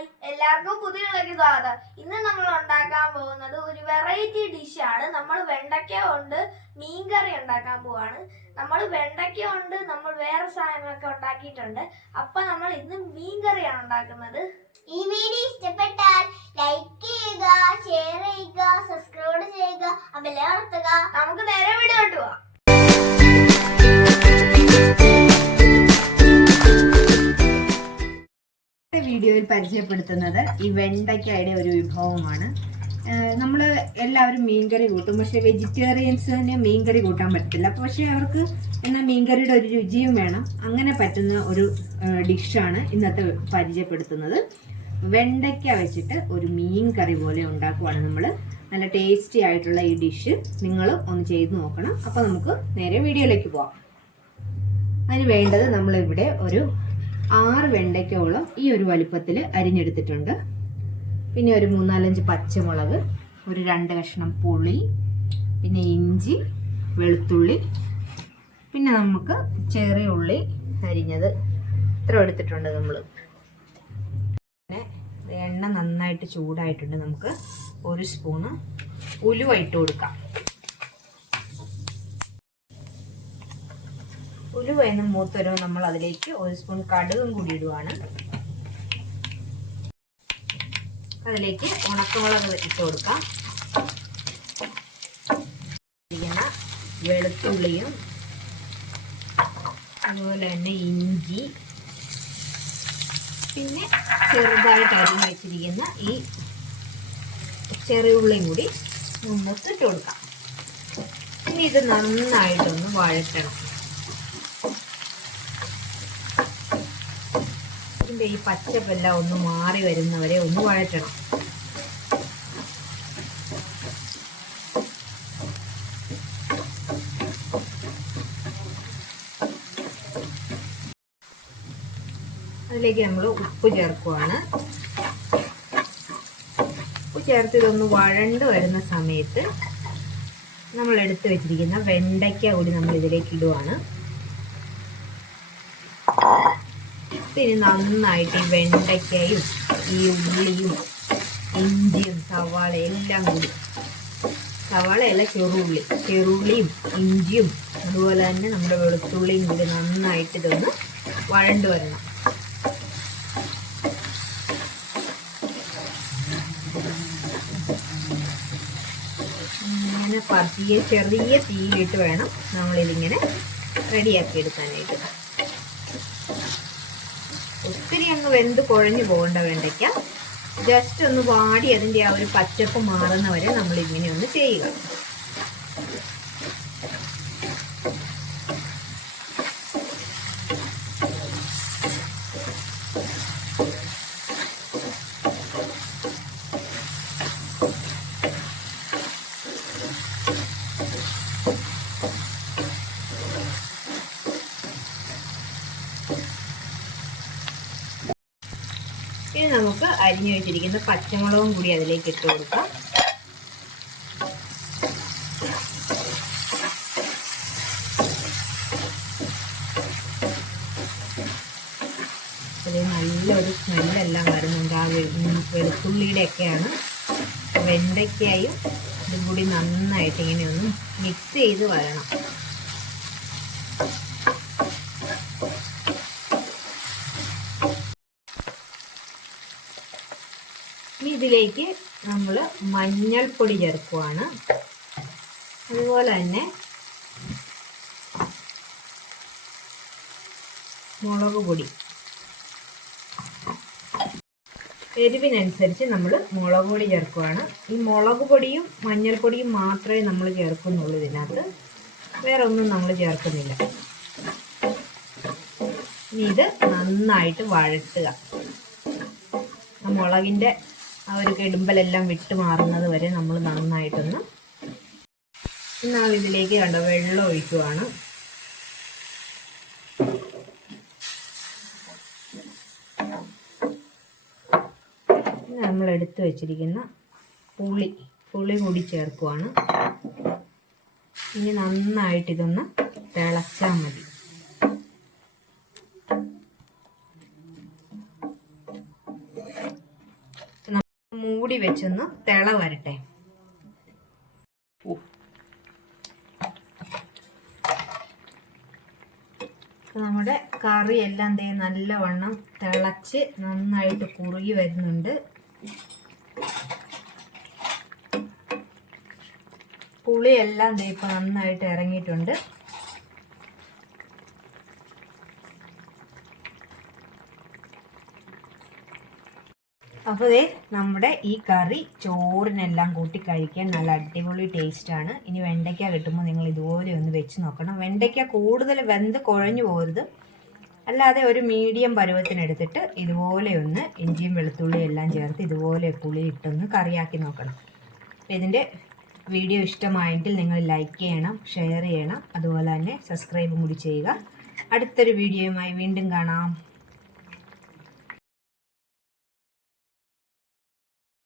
Hi, എല്ലാവർക്കും പുതിയതിലേക്ക് സ്വാഗതം. ഇന്ന് നമ്മൾ ഉണ്ടാക്കാൻ പോകുന്നത് ഒരു വെറൈറ്റി ഡിഷാണ്. നമ്മൾ വെണ്ടയ്ക്ക കൊണ്ട് മീൻകറി ഉണ്ടാക്കാൻ പോവാണ്. നമ്മൾ വെണ്ടയ്ക്ക കൊണ്ട് നമ്മൾ വേറെ സാധനങ്ങളൊക്കെ ഉണ്ടാക്കിയിട്ടുണ്ട്. അപ്പൊ നമ്മൾ ഇന്ന് മീൻകറിയാണ് ഉണ്ടാക്കുന്നത്. ഈ വീഡിയോ ഇഷ്ടപ്പെട്ടാൽ ലൈക്ക് ചെയ്യുക, ഷെയർ ചെയ്യുക, സബ്സ്ക്രൈബ് ചെയ്യുക, ബെൽ അമർത്തുക. നമുക്ക് നേരെ വീഡിയോട്ട് പോവാം. വീഡിയോയിൽ പരിചയപ്പെടുത്തുന്നത് ഈ വെണ്ടയ്ക്കയുടെ ഒരു വിഭവമാണ്. നമ്മൾ എല്ലാവരും മീൻകറി കൂട്ടും, പക്ഷെ വെജിറ്റേറിയൻസിന് മീൻകറി കൂട്ടാൻ പറ്റത്തില്ല. പക്ഷെ അവർക്ക് എന്നാൽ മീൻകറിയുടെ ഒരു രുചിയും വേണം. അങ്ങനെ പറ്റുന്ന ഒരു ഡിഷാണ് ഇന്നത്തെ പരിചയപ്പെടുത്തുന്നത്. വെണ്ടയ്ക്ക വെച്ചിട്ട് ഒരു മീൻ കറി പോലെ ഉണ്ടാക്കുവാണ് നമ്മൾ. നല്ല ടേസ്റ്റി ആയിട്ടുള്ള ഈ ഡിഷ് നിങ്ങൾ ഒന്ന് ചെയ്ത് നോക്കണം. അപ്പോൾ നമുക്ക് നേരെ വീഡിയോയിലേക്ക് പോവാം. അതിന് വേണ്ടത് നമ്മളിവിടെ ഒരു 6 വെണ്ടയ്ക്കോളം ഈ ഒരു വലിപ്പത്തിൽ അരിഞ്ഞെടുത്തിട്ടുണ്ട്. പിന്നെ ഒരു 3-4 പച്ചമുളക്, ഒരു 2 കഷ്ണം പുളി, പിന്നെ ഇഞ്ചി, വെളുത്തുള്ളി, പിന്നെ നമുക്ക് ചെറിയ ഉള്ളി അരിഞ്ഞത് ഇത്ര എടുത്തിട്ടുണ്ട് നമ്മൾ. പിന്നെ എണ്ണ നന്നായിട്ട് ചൂടായിട്ടുണ്ട്. നമുക്ക് 1 സ്പൂണ് ഉലുവ ഇട്ട് കൊടുക്കാം. ഉലുവ എന്ന് മൂത്തരോ നമ്മൾ അതിലേക്ക് 1 സ്പൂൺ കടുകും കൂടി ഇടുവാണ്. അതിലേക്ക് ഉണക്കമുളക് ഇട്ട് കൊടുക്കാം. വെളുത്തുള്ളിയും അതുപോലെ തന്നെ ഇഞ്ചി, പിന്നെ ചെറുതായിട്ട് അരിഞ്ഞ് വെച്ചിരിക്കുന്ന ഈ ചെറിയ ഉള്ളിയും കൂടി നമുക്ക് ഇട്ട് കൊടുക്കാം. ഇനി ഇത് നന്നായിട്ടൊന്ന് വഴറ്റണം. ഈ പച്ചപ്പെല്ലാം ഒന്ന് മാറി വരുന്നവരെ ഒന്ന് വഴറ്റണം. അതിലേക്ക് നമ്മൾ ഉപ്പ് ചേർക്കുവാണ്. ഉപ്പ് ചേർത്ത് ഇതൊന്ന് വഴണ്ട് വരുന്ന സമയത്ത് നമ്മൾ എടുത്തു വെച്ചിരിക്കുന്ന വെണ്ടയ്ക്ക കൂടി നമ്മൾ ഇതിലേക്ക് ഇടുവാണ്. പിന്നെ നന്നായിട്ട് ഈ വെണ്ടയ്ക്കയും ഈ ഉള്ളിയും ഇഞ്ചിയും സവാള എല്ലാം കൂടി, സവാളയല്ല ചെറുള്ളിയും ഇഞ്ചിയും അതുപോലെ തന്നെ നമ്മുടെ വെളുത്തുള്ളിയും കൂടി നന്നായിട്ട് ഇതൊന്ന് വഴണ്ട് വരണം. ഇങ്ങനെ പതിയെ ചെറിയ തീയിലിട്ട് വേണം നമ്മളിതിങ്ങനെ റെഡിയാക്കി എടുക്കാനായിട്ട്. ഒത്തിരി അങ്ങ് വെന്ത് കുഴഞ്ഞു പോകേണ്ട വെണ്ടയ്ക്ക, ജസ്റ്റ് ഒന്ന് വാടി അതിൻ്റെ ആ ഒരു പച്ചപ്പ് മാറുന്നവരെ നമ്മൾ ഇങ്ങനെ ഒന്ന് ചെയ്യുക. ഇനി നമുക്ക് അരിഞ്ഞു വെച്ചിരിക്കുന്ന പച്ചമുളകും കൂടി അതിലേക്ക് ഇട്ട് കൊടുക്കാം. അത് നല്ലൊരു സ്മെല്ലെല്ലാം വരുന്നുണ്ട്. ആ വെളുത്തുള്ളിയുടെ ഒക്കെയാണ്. വെണ്ടയ്ക്കായും ഇതും കൂടി നന്നായിട്ട് ഇങ്ങനെ ഒന്ന് മിക്സ് ചെയ്ത് വരണം. ഇനി ഇതിലേക്ക് നമ്മൾ മഞ്ഞൾപ്പൊടി ചേർക്കുവാണ്. അതുപോലെ തന്നെ മുളക് പൊടി, എരിവിനനുസരിച്ച് നമ്മൾ മുളക് പൊടി ചേർക്കുവാണ്. ഈ മുളക് പൊടിയും മഞ്ഞൾപ്പൊടിയും മാത്രമേ നമ്മൾ ചേർക്കുന്നുള്ളൂ. ഇതിനകത്ത് വേറെ ഒന്നും നമ്മൾ ചേർക്കുന്നില്ല. ഇനി ഇത് നന്നായിട്ട് വഴട്ടുക. ആ മുളകിൻ്റെ ആ ഒരു കെടുമ്പലെല്ലാം വിട്ട് മാറുന്നത് വരെ നമ്മൾ നന്നായിട്ടൊന്ന്. ഇതിലേക്ക് കണ്ടോ വെള്ളം ഒഴിക്കുവാണ്. നമ്മൾ എടുത്തു വെച്ചിരിക്കുന്ന പുളി കൂടി ചേർക്കുവാണ്. ഇനി നന്നായിട്ട് ഇതൊന്ന് തിളച്ചാൽ മതി. മൂടി വെച്ചൊന്ന് തിള വരട്ടെ. നമ്മുടെ കറി എല്ലാം നല്ലവണ്ണം തിളച്ച് നന്നായിട്ട് കുറുകി വരുന്നുണ്ട്. പുളിയെല്ലാം ഇപ്പൊ നന്നായിട്ട് ഇറങ്ങിയിട്ടുണ്ട്. അപ്പോൾ നമ്മുടെ ഈ കറി ചോറിനെല്ലാം കൂട്ടി കഴിക്കാൻ നല്ല അടിപൊളി ടേസ്റ്റാണ്. ഇനി വെണ്ടയ്ക്ക കിട്ടുമ്പോൾ നിങ്ങൾ ഇതുപോലെ ഒന്ന് വെച്ച് നോക്കണം. വെണ്ടയ്ക്ക കൂടുതൽ വെന്ത് കുഴഞ്ഞു പോകരുത്, അല്ലാതെ ഒരു മീഡിയം പരുവത്തിനെടുത്തിട്ട് ഇതുപോലെ ഒന്ന് ഇഞ്ചിയും വെളുത്തുള്ളിയും എല്ലാം ചേർത്ത് ഇതുപോലെ പുളി ഇട്ടൊന്ന് കറിയാക്കി നോക്കണം. അപ്പോൾ ഇതിൻ്റെ വീഡിയോ ഇഷ്ടമായെങ്കിൽ നിങ്ങൾ ലൈക്ക് ചെയ്യണം, ഷെയർ ചെയ്യണം, അതുപോലെ തന്നെ സബ്സ്ക്രൈബും കൂടി ചെയ്യുക. അടുത്തൊരു വീഡിയോയുമായി വീണ്ടും കാണാം.